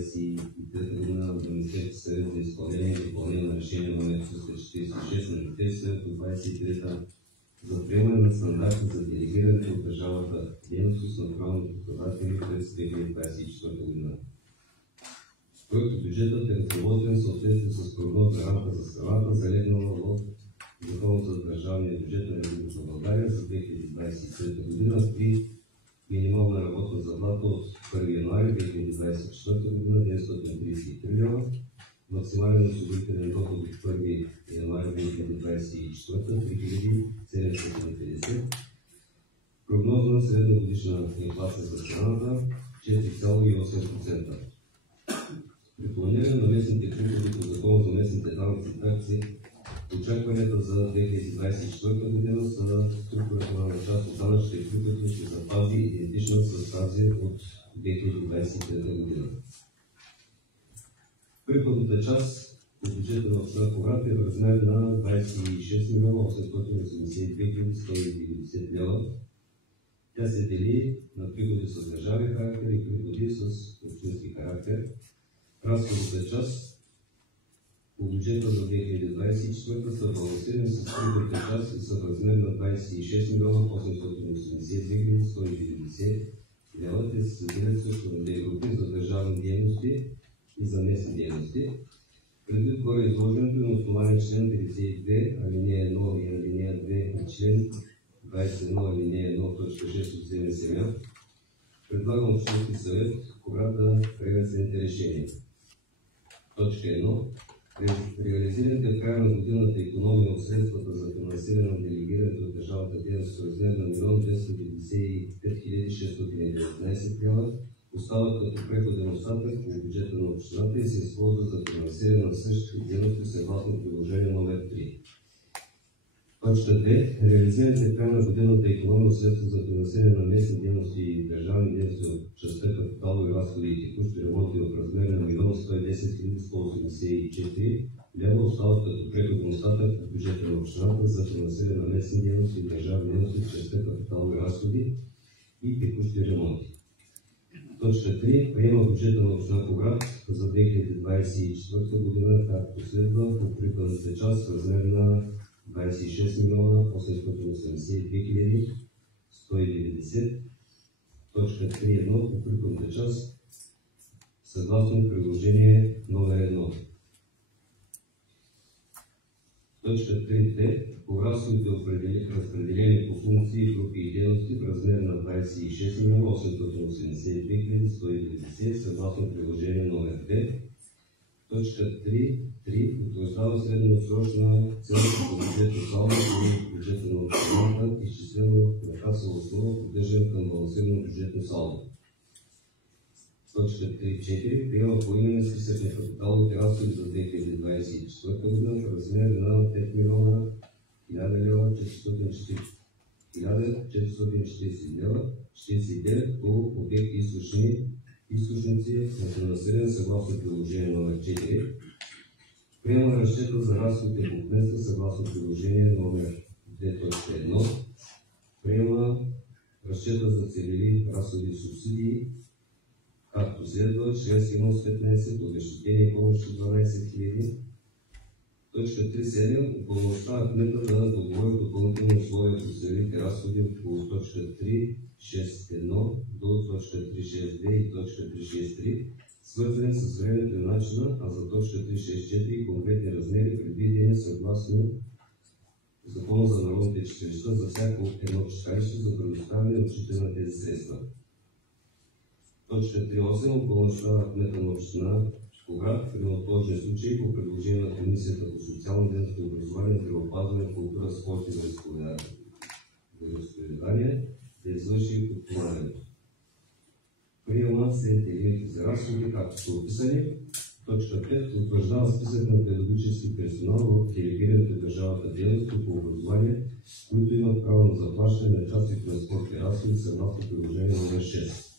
2023 година на Министерския съвет за изпълнение и допълнение на решение номер 346 на Министерския съвет от 23-та за приемане на стандарти за делегирането от държавата дейност с натурални показатели през 2024 година. Проектобюджетът е разработен в съответствие с прогнозна рамка за страната, залегнала в Закона за държавния бюджет на Република България за 2023 година при минимална работна заплата от 1 януари 2024 година 933 лв., максимален осигурителен доход от 1 януари 2024 3750, прогнозна средногодишна инфлация за страната 4,8%. При планиране на местните приходи по Закона за местните данъци и такси, очакванията за 2024 година са структурата на част от данъчните приходи ще запази идентична с тази от 2023 година. Приходната част от бюджета на община Кубрат е в размер на 26 882 190 лв. Тя се дели на приходи с държавен характер и приходи с общински характер. Разходната част по бюджета за 2024 са балансирани с приходната част и са в размер на 26 882 190 лв. Те се събират също на две групи за държавни дейности и за местни дейности. Предвид горе изложението и на основание член 52, алинея 1 и алинея 2 и член 21, алинея 1, точка 6 от ЗМСМ, предлагам Общински съвет Кубрат да приеме следните решения. Точка 1. Реализираните в края на годината икономия от средствата за финансиране на делегирането от държавата дейност в размер на 1 295 619 лв. остават като преходен остатък по бюджета на общината и се използват за финансиране на същите дейности съгласно приложение номер 3. Точка 2. Реализираните в края на годината икономия от средства за финансиране на местни дейности и държавни дейности от частта капиталови разходи и текущи ремонти в размер на 1 110 184 лв. остават като преходен остатък по бюджета на общината за финансиране на местни дейности и държавни дейности от частта капиталови разходи и текущи ремонти. Точка 3. Приема бюджета на община Кубрат за 2024 година, както следва по приходната част в размер на 26 882 190. Точка 3.1 по приходната част съгласно приложение номер 1. Точка 3.2 по разходите разпределени по функции, групи и дейности в размер на 26 882 190 съгласно приложение номер 2. Точка 3.3 утвърждава средносрочна цялото бюджетно салдо и бюджета на общината, изчислено на касова основа, поддържан към балансирано бюджетно салдо. Точка 3.4 приема поименен списък на капиталовите разходи за 2024 година в размер на 5 милиона 1000 лв. 1440 лв. 49 по обекти източници на финансиране съгласно приложение номер 4. Приема разчета за разходите по кметства съгласно приложение номер 2.1. Приема разчета за целеви разходи и субсидии, както следва, чрез 115, обезщетение и помощи 12 000. Точка 3.7. Упълномощава кмета да договори допълнителни условия по целевите разходи по точка 3.6.1 до точка 3.6.2 и точка 3.6.3, свързани с времето и начина, а за точка 3.6.4 конкретни размери, предвидени съгласно Закона за народните читалища за всяко едно читалище за предоставяне и отчитане на тези средства. Точка 3.8. Упълномощава кмета на община Кубрат при неотложни случаи по предложение на Комисията по социално дейност и образование, здравеопазване, култура, спорт и вероизповедание да извърши подпомагането. Приема следните лимити за разходи, както са описани. Точка 5. Утвърждава списък на педагогически персонал в делегираните държавата дейности по образование, които имат право на заплащане на части от транспортни разходи съгласно приложение номер 6.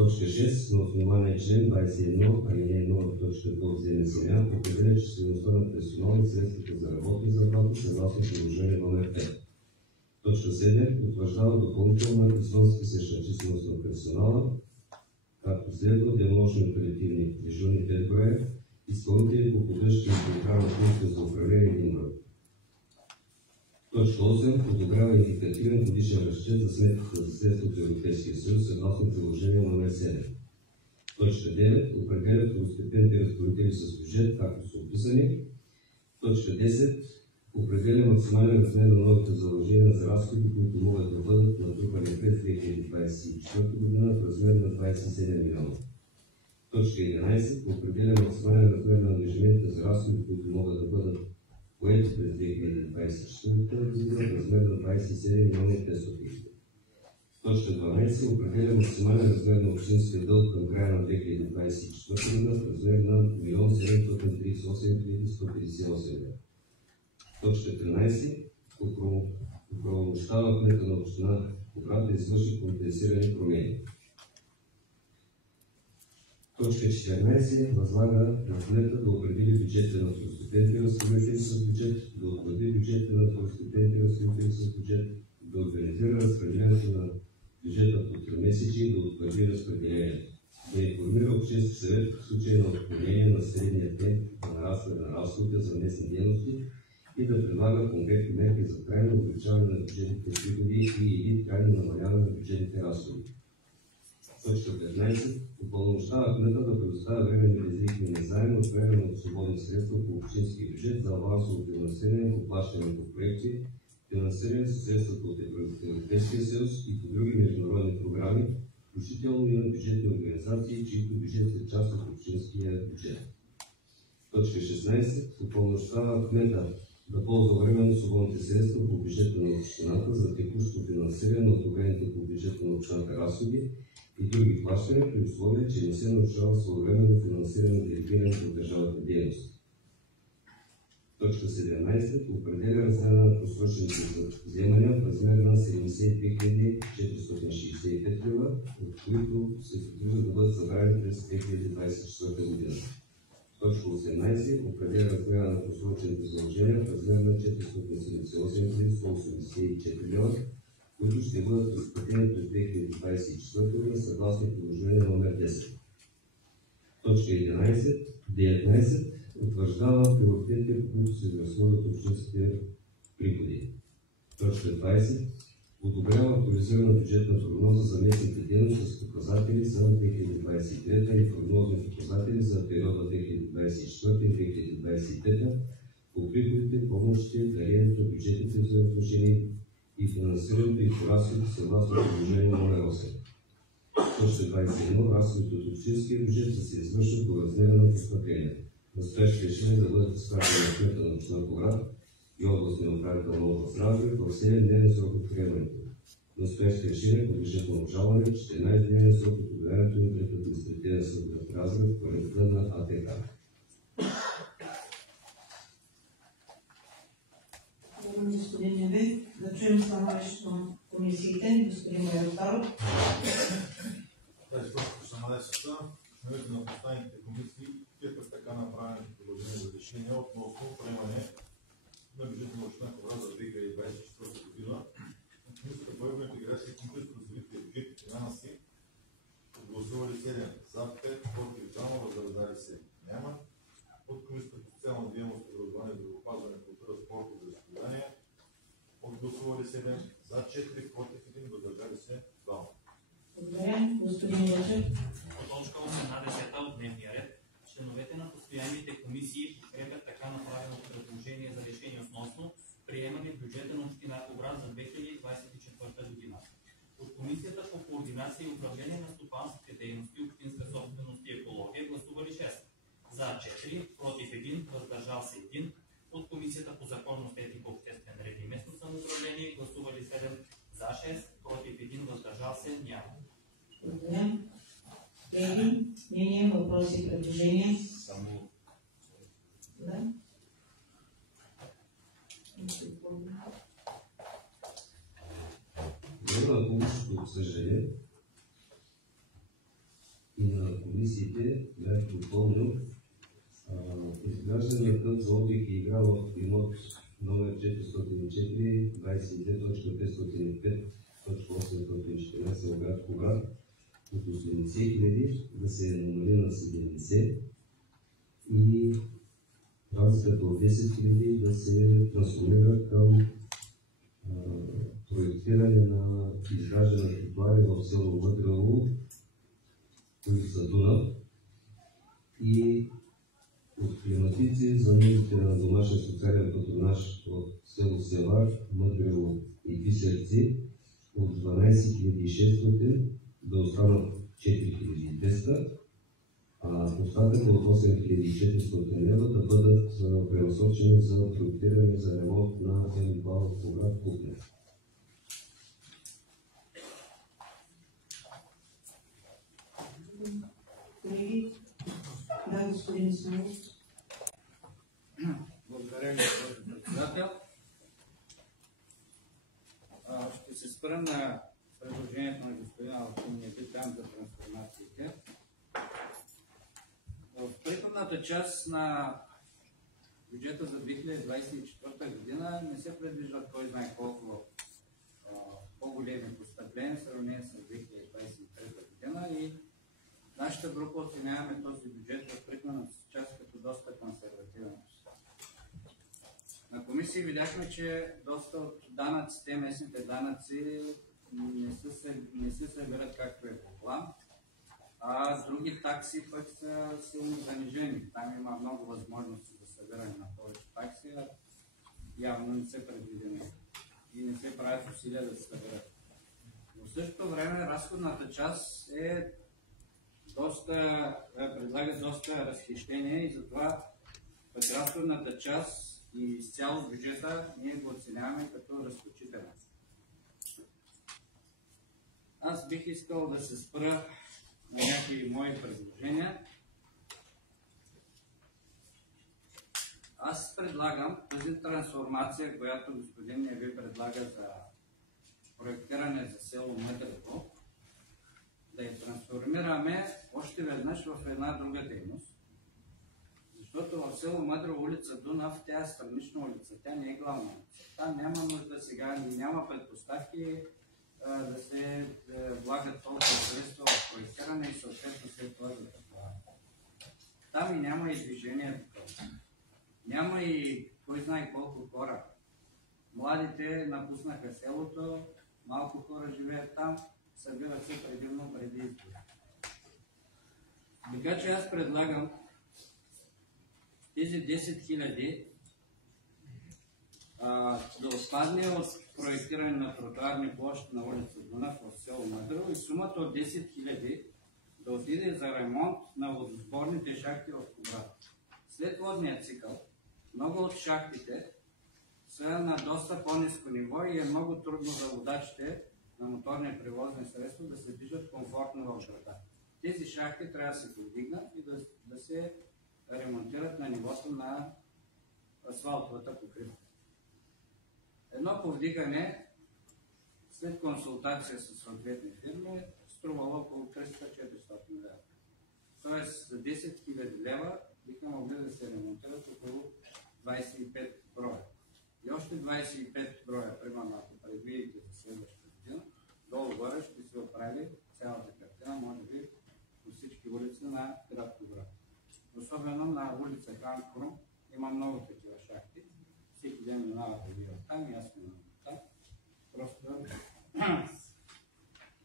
Точка 6. На основание член 21, алинея 1, точка 2 от ЗМСМ определя числеността на персонал и средствата за работни заплати съгласно приложение номер 5. Точка 7. Утвърждава допълнителна извънсписъчна численост на персонала както следва: денонощни оперативни дежурни 5 броя, изпълнители по поддръжка и програма функция за управление 1 брой. Точка 8. Подобрява индикативен годишен разчет за сметката за средства от Европейския съюз съгласно приложение номер 7. Точка 9. Определя второстепенните разпоредители с бюджет, както са описани. Точка 10. Определя максимален размер на новите задължения за разходи, които могат да бъдат натрупани през 2024 година в размер на 27 милиона. Точка 11. Определя максимален размер на ангажиментите за разходи, които могат да бъдат поети през 2024 година в размер на 27 милиона 500 хиляди. Точка 12. Определя максимален размер на общинския дълг към края на 2024 година в размер на 1 738 158 лева. Точка 13. Оправомощава кмета на община Кубрат да извърши компенсирани промени. Точка 14. Възлага на кмета да определи бюджетите на второстепенните разпоредители с бюджет, да утвърди бюджетите на второстепенните разпоредители с бюджет, да организира разпределението на бюджета по 3 месечи и да утвърди разпределението. Да информира общински съвет в случай на отклонение на средния темп на нарастване на разходите за местни дейности и да предлага конкретни мерки за трайно увеличаване на бюджетните приходи и/или трайно намаляване на бюджетните разходи. Точка 15. Упълномощава кмета да предоставя временни безлихвени заеми от временно от свободни средства по общински бюджет за авансово финансиране по плащане по проекти, финансиране със средствата от Европейския съюз и по други международни програми, включително и на бюджетни организации, чието бюджет е част от общинския бюджет. Точка 16. Упълномощава кмета да ползва временно свободните средства по бюджета на общината за текущо финансиране на одобрените по бюджета на общината разходи и други плащания, при условие, че не се нарушава своевременно финансиране на делегираните от държавата дейности. Точка 17. Определя размера на просрочените вземания в размер на 72 465 лева, от които се предвижда да бъдат събрани през 2024 година. Точка 18. Определя размера на просрочените задължения в размер на 478 184 лева, които ще бъдат разплатени през 2024 година съгласно приложение номер 10. Точка 11. 19. Утвърждава приоритетите, по които се изразходват общинските приходи. Точка 20. Одобрява актуализирана бюджетна прогноза за местните дейности с показатели за 2023 и прогнозни показатели за периода 2024-2025 по приходите, помощите, дарението, бюджетните взаимоотношения и финансирането и по разходите съгласно приложение номер 8. Точка 21. Разходите от общинския бюджет се извършват по размера на постъплението. Настоящите решения да бъдат изпратени на кмета на община Кубрат и областния управител на област Разград в 7-дневен срок от приемането. Настоящите решения подлежат на обжалване в 14-дневен срок от обявяването им пред административния съд в Разград по реда на АТК. Благодаря, господин Недев. Да чуем становището на комисиите. Господин Майотаров. Становищата, членовете на постоянните комисии подкрепят така направеното предложение за решение относно приемане на бюджета на община Кубрат за 2024 година. Комисията по евро интеграция и комплексно развитие бюджет и финанси гласували 7 за 5, против 2, въздържали се няма. От комисията по социална дейност, образование, здравеопазване, култура, спорт и вероизповедание гласували 7 за 4, против 1, въздържали се 2. Благодаря. Господин Лъчев. По точка 18 от дневния ред, членовете на постоянните комисии подкрепят така направеното предложение за решение относно приемане бюджета на община Кубрат за 2024 година. От Комисията по координация и управление на стопанските дейности, общинска собственост и екология гласували 6 за 4, против 1, въздържал се 1. От Комисията по законност, етика, обществен ред и местно самоуправление гласували 7 за 6, против 1, въздържал се няма. Благодаря. Колеги, мнения, въпроси, предложения? Само Да. Време на публичното обсъждане и на комисиите бях допълнил изграждане път за отдих и игра в имот номер 404 22.505.814 в град Кубрат от 80 хиляди да се намали на 70 и разликата от 10 хиляди да се трансформира към проектиране на изграждане на тротуари в село Мъдрево, улица Дунав, и от климатици за нуждите на домашен социален патронаж в село Севар, Мъдрево и Бисерци от 12 600 да останат 4200, а остатъка от 8400 лева да бъдат пренасочени за проектиране за ремонт на МБАЛ по град Купне. Колеги, да, господин Смолов. Благодаря, госпожо председател. Ще се спра на предложението на господин Алтуния там за трансформациите. В приходната част на бюджета за 2024 година не се предвиждат кой знае колко по-големи постъпления в сравнение с 2023 година и нашата група оценяваме този бюджет в приходната част като доста консервативен. На комисии видяхме, че доста от данъците, местните данъци не се събират както е по план, а други такси пък са силно занижени. Там има много възможности за събиране на повече такси, а явно не са предвидени и не се правят усилия да се събират. Но в същото време разходната част предлага доста разхищение и затова в разходната част и изцяло бюджета ние го оценяваме като разточителен. Аз бих искал да се спра на някои мои предложения. Аз предлагам тази трансформация, която господин не ви предлага за проектиране за село Мъдрево, да я трансформираме още веднъж в една друга дейност. Защото в село Мъдрево улица Дунав, тя е странична улица, тя не е главна улица. Там няма нужда сега, няма предпоставки да се влагат толкова средства в проектиране и съответно след това за това. Там и няма и движение такова. Няма и кой знае колко хора. Младите напуснаха селото, малко хора живеят там, събират се предимно преди избори. Така че аз предлагам тези 10 000 да отпадне от проектиране на тротуарни площи на улица Дунав в село Мъдрево и сумата от 10 000 да отиде за ремонт на водосборните шахти в Кубрат. След водния цикъл, много от шахтите са на доста по-ниско ниво и е много трудно за водачите на моторни превозни средства да се движат комфортно в града. Тези шахти трябва да се повдигнат и да се ремонтират на нивото на асфалтовата покривка. Едно повдигане след консултация с съответни фирми струва около 300-400 лева. Тоест за 10 000 лева биха могли да се ремонтират около 25 броя. И още 25 броя, примерно ако предвидите за следващата година, долу-горе ще се оправи цялата картина, може би по всички улици на град Кубрат. Особено на улица Хан Крум има много такива шахти. Всеки ден минавате вие оттам и аз минавам оттам. Просто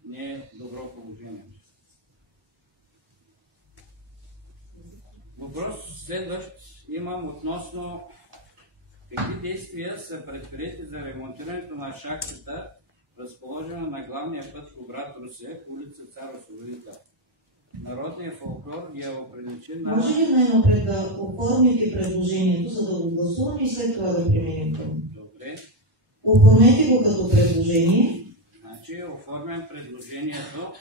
не е добро положение. Въпрос следващ имам относно какви действия са предприети за ремонтирането на шахтата, разположена на главния път Кубрат Русе, улица Цар Освободител. Народният фолклор я оприличи на... Може ли най-напред да оформите предложението, за да го гласуваме и след това да преминем към... Добре. Оформете го като предложение. Значи оформям предложението.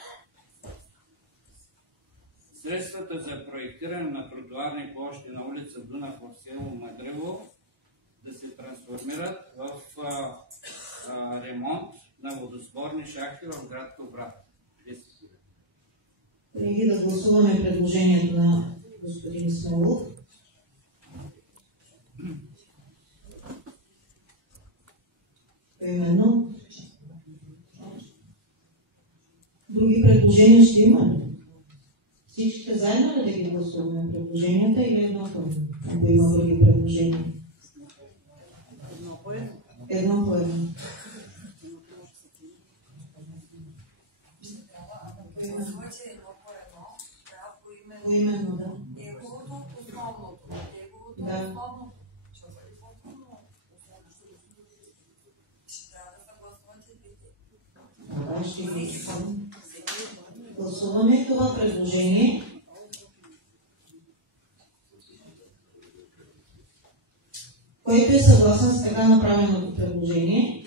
Средствата за проектиране на тротуарни площи на улица Дунав в село Мъдрево да се трансформират в ремонт на водосборни шахти в град Кубрат. Преди да гласуваме предложението на господин Смолов, именно други предложения ще има гласуваме предложенията или едно по едно? Ако има други предложения. Едно по едно. Поименно, да. Неговото основното. Да. Ще бъде по-трудно. Ще трябва да съгласувате двете. Да, ще гласуваме. Гласуваме това предложение. Който е съгласен с така направеното предложение.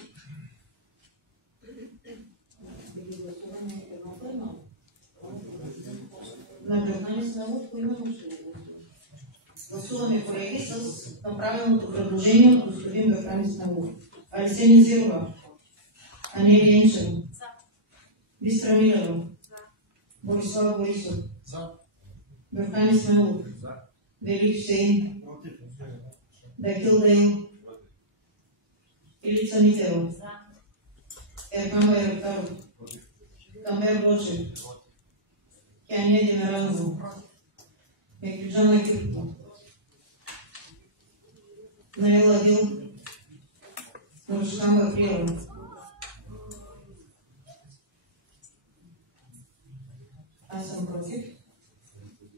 Наблюдане само по именно ще гласуваме, колеги, с направеното предложение от господин Бехрани Снагов. Алисия Низирова. Анелия Енчева. Бистра Милева. Борислав Борисов. Бехрани Снагов. Велик Хюсеин. Бехил Дейл. Илица Митева. Еркан Байрактаров. Камбер Вълчев. Кяния Демеранова. Мекюджана Кюрко. Наил Адил. Нуршкан Баприева. Аз съм против.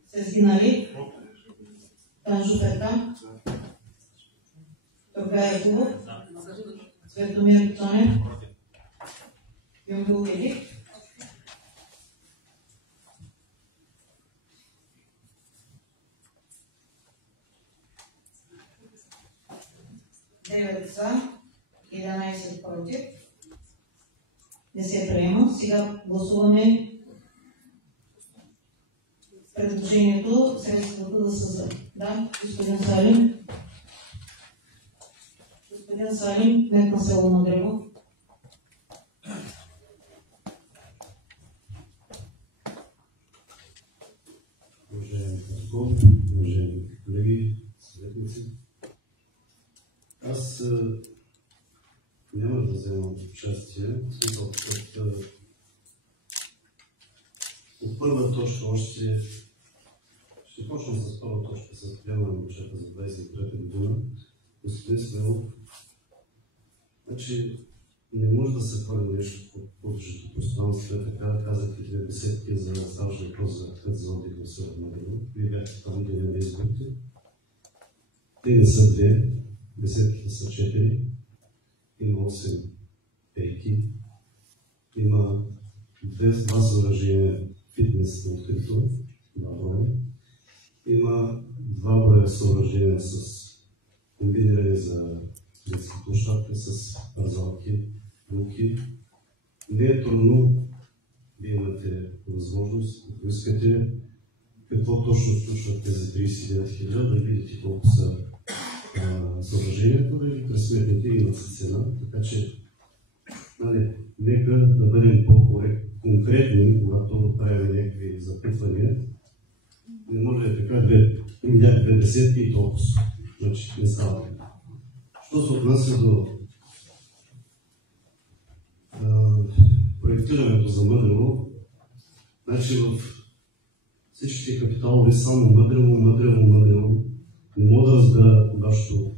Сезгин Али. Танжу Петка. Торгай Якубов. Светомир Цонев. Юмбил Велик. Девет за, 11 против. Не се приема. Сега гласуваме предложението средствата да създадат. Да, господин Салим. Господин Салим, кмет на село Мъдрево. Уважаеми Петков, уважаеми колеги, съветници, аз няма да вземам участие, от първа точка още ще почвам с първа точка с приемане на бюджета за 23 година. Господин Смелов, значи не може да се хвали нещо по публичното пространство, така казахте 2 десетки за ставащ въпрос за хът за отдих в село Мъдрево. Вие бяхте там деня на изборите. Те не са 2, десетките са 4, има 8 пейки, има 2 съоръжения фитнес на открито, 2 броя. Има 2 броя съоръжения с комбиниране за детска площадка с парзалки, булки. Не е трудно, вие имате възможност, ако искате, какво точно включват тези 39 000, да видите колко са съоръжението, да ги пресметнете и имат цена. Така че, нека да бъдем по-конкретни, когато правим някакви запитвания. Не може да е така 2 десетки и толкова. Значи не става. Що се отнася до проектирането за Мъдрево, значи в всичките капиталови само Мъдрево. Не мога да разбера вашето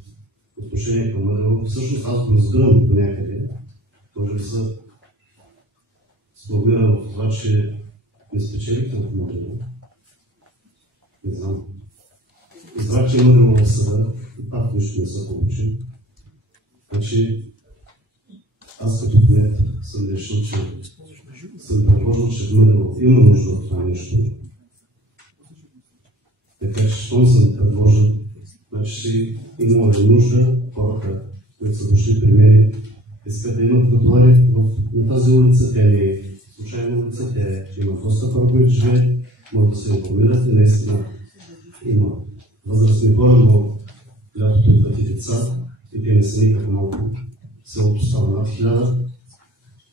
отношение към Мъдрево. Всъщност аз го разбирам до някъде. Може да се сплавира в това, че не спечелихте от Мъдрево. Не знам. Избрах, че Мъдрево в съда и пак нищо не се получи. Значи, аз като кмет съм решил, че съм предложил, че в Мъдрево има нужда от това нещо. Така че, щом съм предложил, значи има нужда хората, които са дошли при мен, искат да имат тротуари на тази улица. Тя не е случайна улица, тя има доста хора, които живеят, могат да се информират и наистина има възрастни хора, но лятото идват и деца и те не са никак малко. Селото става над 1000,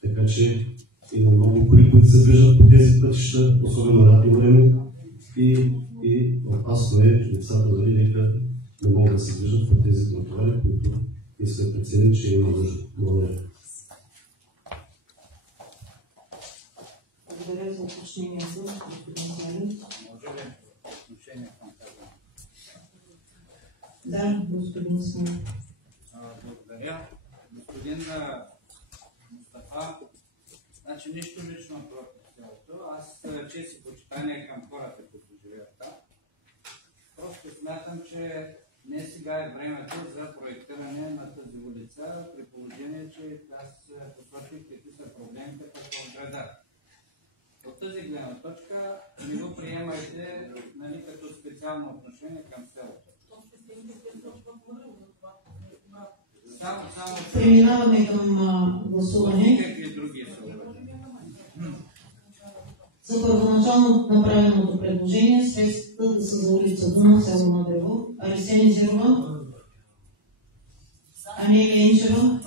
така че има много коли, които се движат по тези пътища, особено лятно време и опасно е децата дали нека не могат да се движат по тези тротуари, които искат преценят, че има нужда. Благодаря. Благодаря за уточнението, господин Салим. Може ли отношение? Да, господин Смилов. Благодаря. Господин Мустафа, значи нищо лично против цялото. Аз чест и почитание към хората, които живеят там. Просто смятам, че не сега е времето за проектиране на тази улица, при положение, че аз посочих какви са проблемите в града. От тази гледна точка не го приемайте, нали, като специално отношение към селото. Преминаваме към гласуване. Какви други съображения? За първоначално направеното предложение средствата да са за улица Дунав, село Мадрево, Арисен Зерова, Анелия Енчева,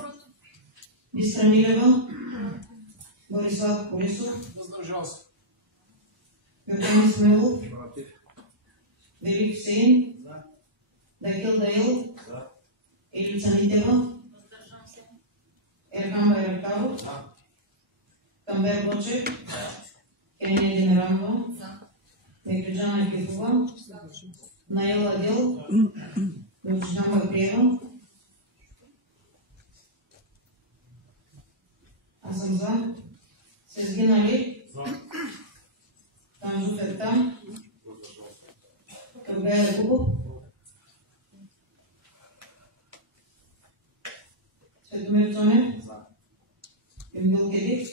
Бистра Милева, Борислав Колесов, Йордан Исмаилов, Велик Хусейн, Дакил Даил, Елица Митева, Ерхан Байрактаров, Камбер Бочев, Кения Демиранова, Мекриджана Екифова, Наел Адел, Мюрджан Габриева. Аз съм за. Сезгин Али, Танжу Фертан, Камбер Якубов, Светомир Цонев, Емил Кедик,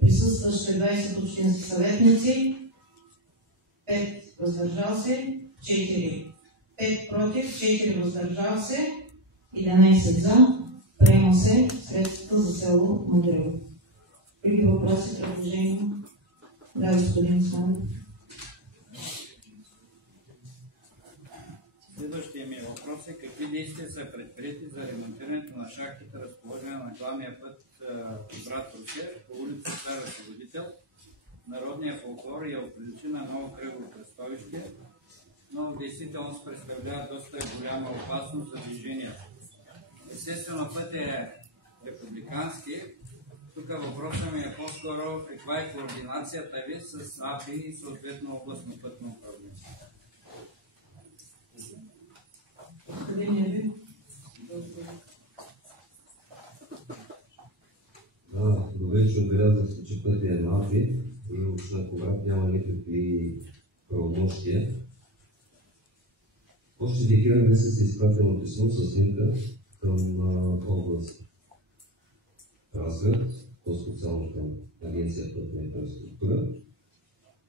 присъстващи 20 общински съветници, 5 въздържал се, 5 против, 4 въздържал се, 11 за. Приема се средствата за село Мадрево. Други въпроси, предложения? Да, господин Смилов. Следващия ми въпрос е: какви действия са предприяти за ремонтирането на шахтите, разположена на главния път град Русе по улица Стара Освободител? Народният фолклор я оприличи на ново кръгово кръстовище, но в действителност представлява доста голяма опасност за движението. Естествено, път е републикански. Тук въпросът ми е по-скоро каква е координацията ви с АПИ и съответно областно пътно управление. Добре, че отбелязахте, че пътя е на АПИ, и община Кубрат няма никакви правомощия. Още декември месец е изпратено писмо със снимка към област Разград, по-специално към Агенция пътна инфраструктура,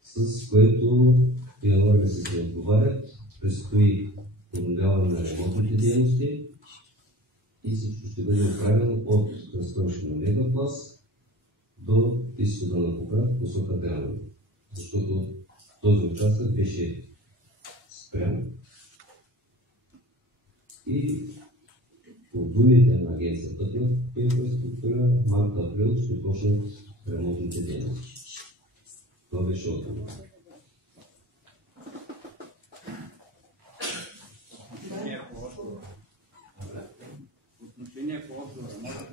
с което януари месец се отговарят, предстои подновяване на ремонтните дейности и всичко ще бъде направено от кръстовище на Мегаплас до изхода на Кубрат, посока Дряново, защото този участък беше спрян. И по думите на Агенция пътна инфраструктура, март-април ще почнат ремонтните дейности. Това беше отговор. Отношение по отговора, може ли?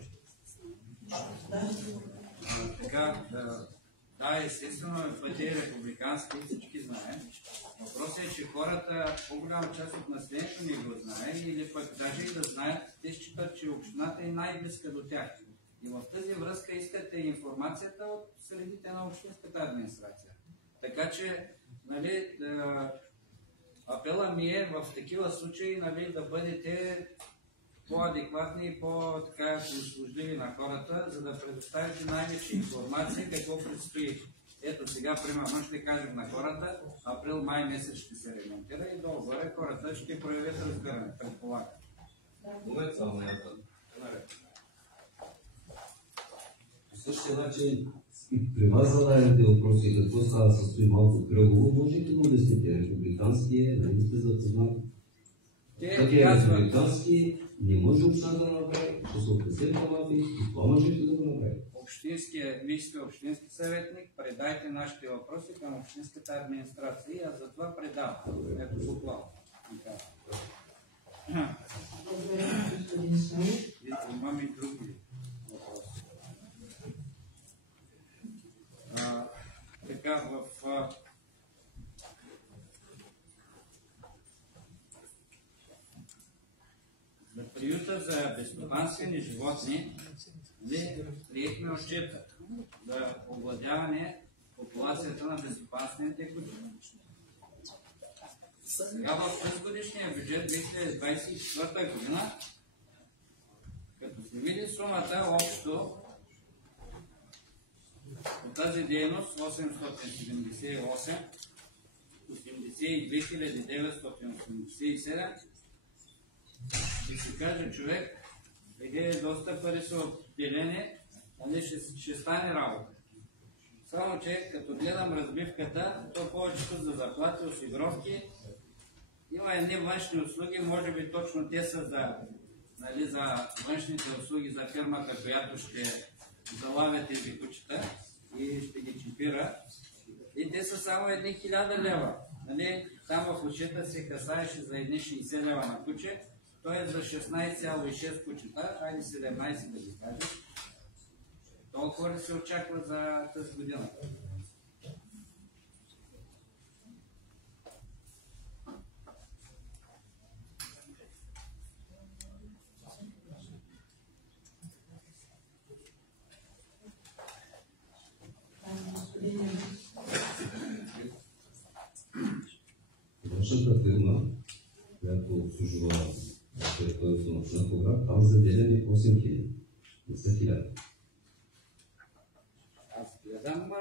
Така, да, естествено, пътя е републикански, всички знаем. Въпросът е, че хората, по-голяма част от населението не го знае, или пък даже и да знаят, те считат, че общината е най-близка до тях. И в тази връзка искате информацията от средите на общинската администрация. Така че, нали, апела ми е в такива случаи, нали, да бъдете по-адекватни и по-услужливи на хората, за да предоставите най-вече информация какво предстои. Ето сега, примерно, ще кажем на хората, април-май месец ще се ремонтира и долу-горе хората ще проявят разбиране, предполагам. Момент само по същия начин и при вас зададете въпроси какво става състои малко кръгово, можете да обясните. Републикански е, нали сте запознати? Такива републикански не може община да направи, ще се отпесете малко и това можете да го направи. Вие сте общински съветник, предайте нашите въпроси към общинската администрация и аз затова предавам. Ето буквално. Благодаря, господин Смелов. Имаме и други въпроси. Така, за приюта за безстопанствени животни приехме отчета за овладяване популацията на безстопанствените кучета. Сега в тазгодишния бюджет 2024 година, като се види сумата общо по тази дейност 878, 82 987, ще се каже човек, доста пари са отделени, ще стане работа. Само че като гледам разбивката, то повечето за заплати, осигуровки, има едни външни услуги, може би точно те са за външните услуги за фирмата, която ще залавя тези кучета и ще ги чипира. И те са само едни 1000 лева. Там в отчета се касаеше за едни 60 лева на куче, т.е. за 16,6 кучета, айде 17 да ги кажем. Толкова ли се очаква за тази година? Външната фирма, която обслужва територията на община Кубрат, там заделяне 8000, не са 1000. Аз гледам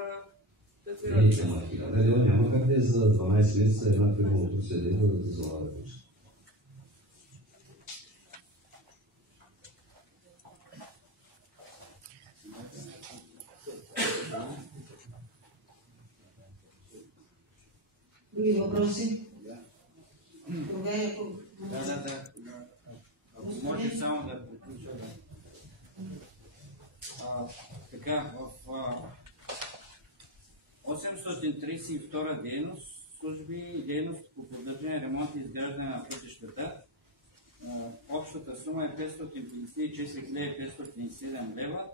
Не, няма 1000 лева, няма как да е за 12 месеца една фирма от Русия да залага вече. Други въпроси? Ако може само да приключа. Така, в 832 дейност, служби и дейност по поддържане, ремонт и изграждане на пътищата, общата сума е 554 507 лева,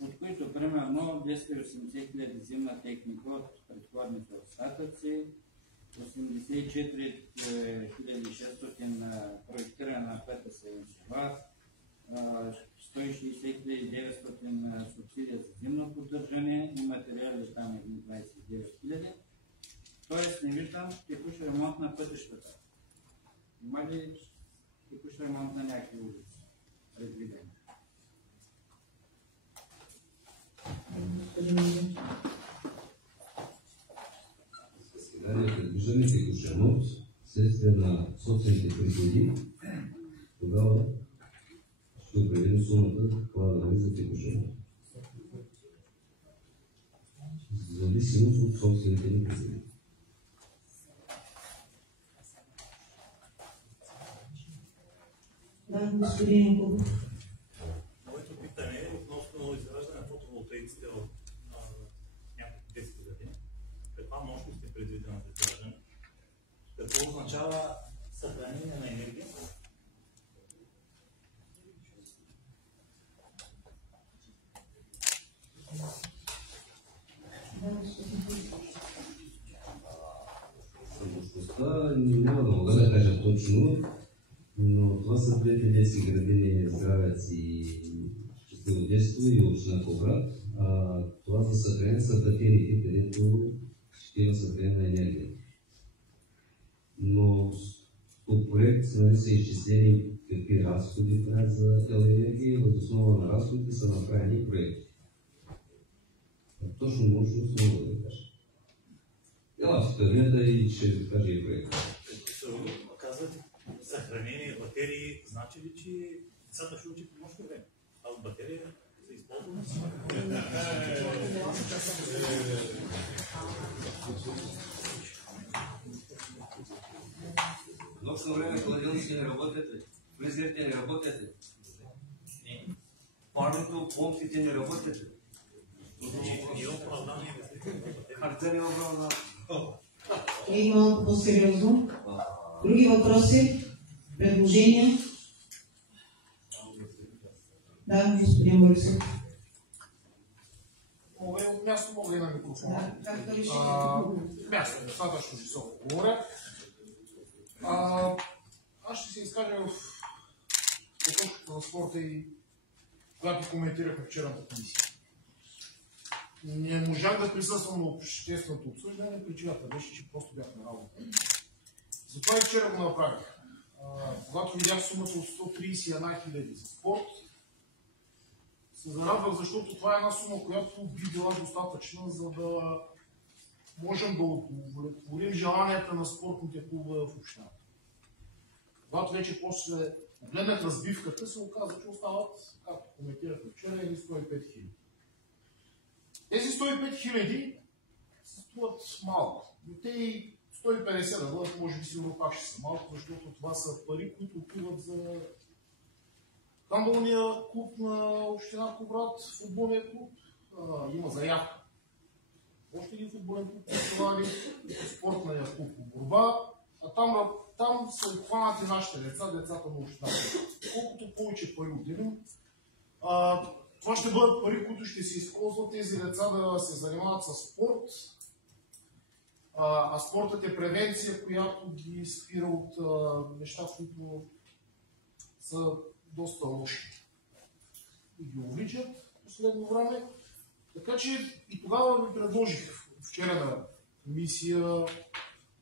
от които примерно 280 000 зимна техника от предходните остатъци, 84 600 проектиране на пътя Севенсовар, 160 900 субсидия за зимно поддържане и материали там 29 000. Тоест не виждам текущ ремонт на пътищата. Има ли текущ ремонт на някакви улици? Предвидени. Сега не предвиждаме текущ ремонт, следствие на собствените приходи, тогава ще определим сумата, каква да бъде за текущ ремонт. В зависимост от собствените ни приходи. Да, господин Якубов. Моето питане е относно изграждане на фотоволтаиците в няколко детски градини. Каква мощност е предвидена за изграждане? Какво означава съхранение на енергия? Мощността няма да мога да кажа точно, но това са двете детски градини Здравец и Щастливо детство и община Кубрат. Това за съхранение са батериите, където ще има съхранена енергия. Но по проект са изчислени какви разходи правят за електроенергия и въз основа на разходите са направени проекти. Точно мощност не мога да кажа. Ела в кабинета и ще ви кажа и проекта. Казвате, съхранение батерии, значи ли, че децата ще учат по нощно време? А от батерия се използва? Нощно време хладилници не работят ли? Фризерите не работят ли? Парното, помпите не работят ли? Не е оправдание да се Харта не е оправдание. И малко по-сериозно. Други въпроси? Предложения? Да, господин Борисов. От място мога и на микрофона. Да, както решите. Място е достатъчно високо говоря. Аз ще се изкажа в точката на спорта и която коментирахме вчера на комисия. Не можах да присъствам на общественото обсъждане, причината беше, че просто бях на работа. Затова и вчера го направих. Когато видях сумата от 131 000 за спорт, се зарадвах, защото това е една сума, която би била достатъчна, за да можем да удовлетворим желанията на спортните клубове в общината. Когато вече после погледнах разбивката, се оказа, че остават, както коментирахме вчера, 105 000. Тези 105 000 се струват малко. Но те и 150 да бъдат, може би сигурно пак ще са малко, защото това са пари, които отиват за хандбалния клуб на община Кубрат, футболния клуб. Има заявка. Още един футболен клуб по спортния клуб по борба. Там са обхванати нашите деца, децата на общината. Колкото повече пари отделим, това ще бъдат пари, които ще се използват тези деца да се занимават с спорт. А спортът е превенция, която ги спира от неща, които са доста лоши и ги увличат в последно време. Така че и тогава ви предложих вчера на комисия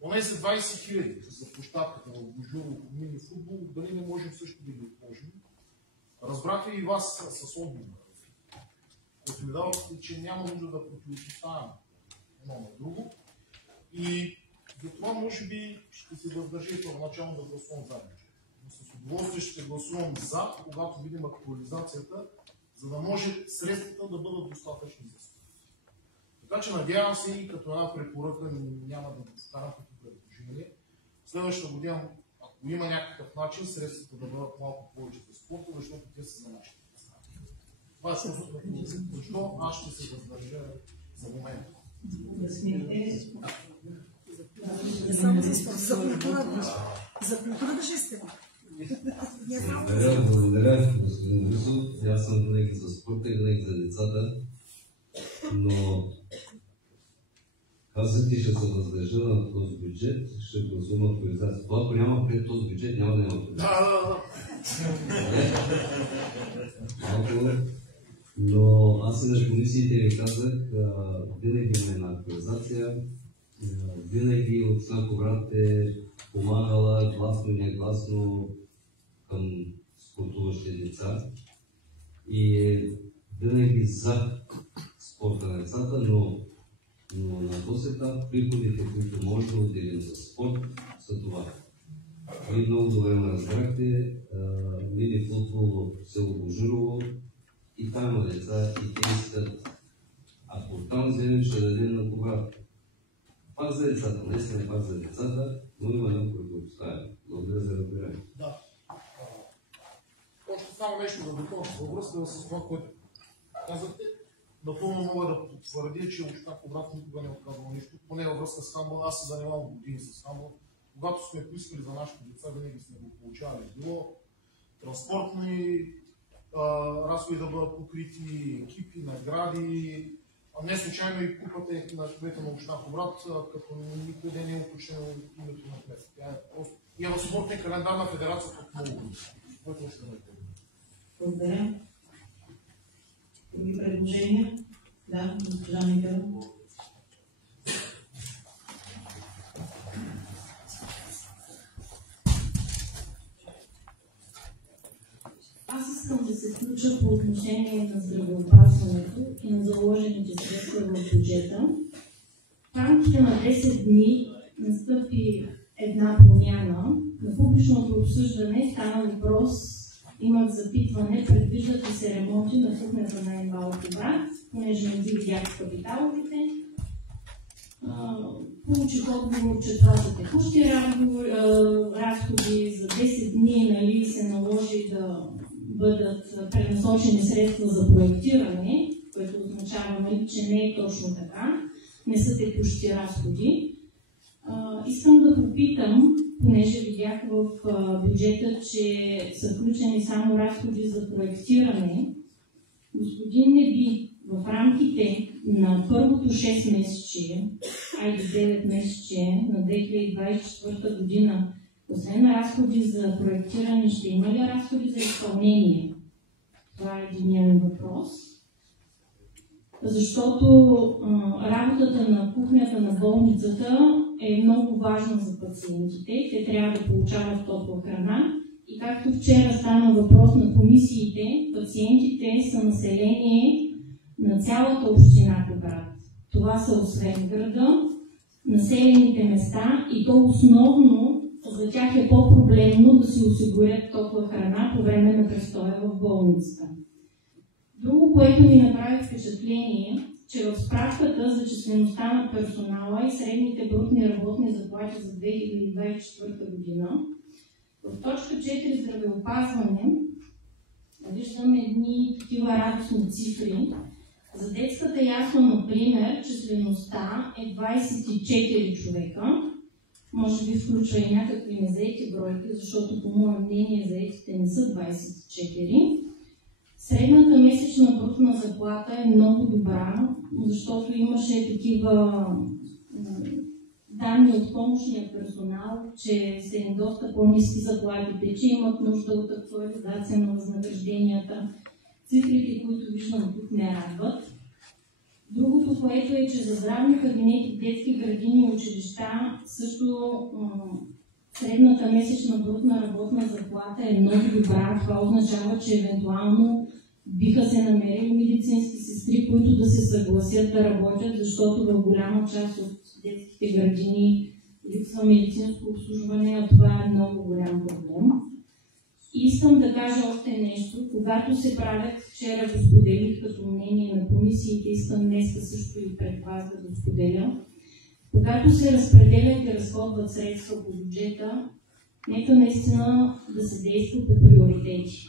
онези 20 000 за площадката в Божурово мини футбол, дали не можем също да ги отложим. Разбрах и вас с отговор, който ми давате, че няма нужда да противопоставяме едно на друго. И затова може би ще се въздържа и първоначално да гласувам за. Но с удоволствие ще гласувам за, когато видим актуализацията, за да може средствата да бъдат достатъчни за спорт. Така че надявам се и като една препоръка, няма да го вкарам като предложение. Следващата година, ако има някакъв начин, средствата да бъдат малко повече за спорта, защото те са за нашите деца. Това е просто защо аз ще се въздържа за момента. За култура ще сте. Благодаря, господин Борисов. Аз съм винаги за спорта и винаги за децата, но казах ти ще се въздържа на този бюджет, ще гласувам актуализация. Това, ако няма пред този бюджет, няма да има актуализация. Но аз и на комисиите ви казах, винаги има една актуализация, винаги от Община Кубрат е помагала гласно и негласно към спортуващите деца и е винаги за спорта на децата, но на този етап приходите, които може да отделим за спорт, са това. Вие много добре ме разбрахте, мини футбол в село Божурово и там има деца и те искат. Ако там вземем, ще дадем на Кубрат. Пак за децата, наистина пак за децата, но има едно противопоставяне. Благодаря за разбиране. Да. Още само нещо да допълня във връзка с това, което казахте. Напълно мога да потвърдя, че община Кубрат никога не е отказвала нищо, поне във връзка с хандбал. Аз се занимавам години с хандбал. Когато сме поискали за нашите деца, винаги сме го получавали. Било транспортни разходи да бъдат покрити, екипи, награди. Не случайно и купата е на кмета на община Кубрат, като никъде не е уточнено името на кмета. Тя е в спортния календар на федерацията от много години, което още не е. Благодаря. Други предложения? Да, госпожа Митева. Аз искам да се включа по отношение на здравеопазването и на заложените средства в бюджета. В рамките на 10 дни настъпи една промяна. На публичното обсъждане стана въпрос, имах запитване, предвиждат ли се ремонти на кухнята на МБАЛ Кубрат, понеже не ги видях в капиталовите. Получих отговор, че това са текущи разходи. За 10 дни нали, се наложи да бъдат пренасочени средства за проектиране, което означава, нали, че не е точно така. Не са текущи разходи. Искам да попитам, понеже видях в бюджета, че са включени само разходи за проектиране. Господин Неби, в рамките на първото 6 месече, 9 месече на 2024 година, освен разходи за проектиране, ще има ли разходи за изпълнение? Това е единият въпрос. Защото работата на кухнята на болницата е много важна за пациентите. Те трябва да получават топла храна. И както вчера стана въпрос на комисиите, пациентите са население на цялата община Кубрат. Това са освен града, населените места и то основно за тях е по-проблемно да си осигурят топла храна по време на престоя в болницата. Друго, което ми направи впечатление, че в справката за числеността на персонала и средните брутни работни заплати за 2024 година, в точка 4 здравеопазване виждаме едни такива радостни цифри. За детската ясла, например, числеността е 24 човека. Може би включва и някакви незаети бройки, защото по мое мнение заетите не са 24. Средната месечна брутна заплата е много добра, защото имаше такива данни от помощния персонал, че са им доста по-ниски заплатите, че имат нужда от актуализация на възнагражденията. Цифрите, които виждам тук, не радват. Другото, което е, че за здравни кабинети, детски градини и училища също средната месечна брутна работна заплата е много добра. Това означава, че евентуално биха се намерили медицински сестри, които да се съгласят да работят, защото в голяма част от детските градини липсва медицинско обслужване, а това е много голям проблем. И искам да кажа още нещо. Когато се правят, вчера го споделих като мнение на комисиите, искам днеска също и пред вас да го споделя. Когато се разпределят и разходват средства по бюджета, нека наистина да се действа по приоритети.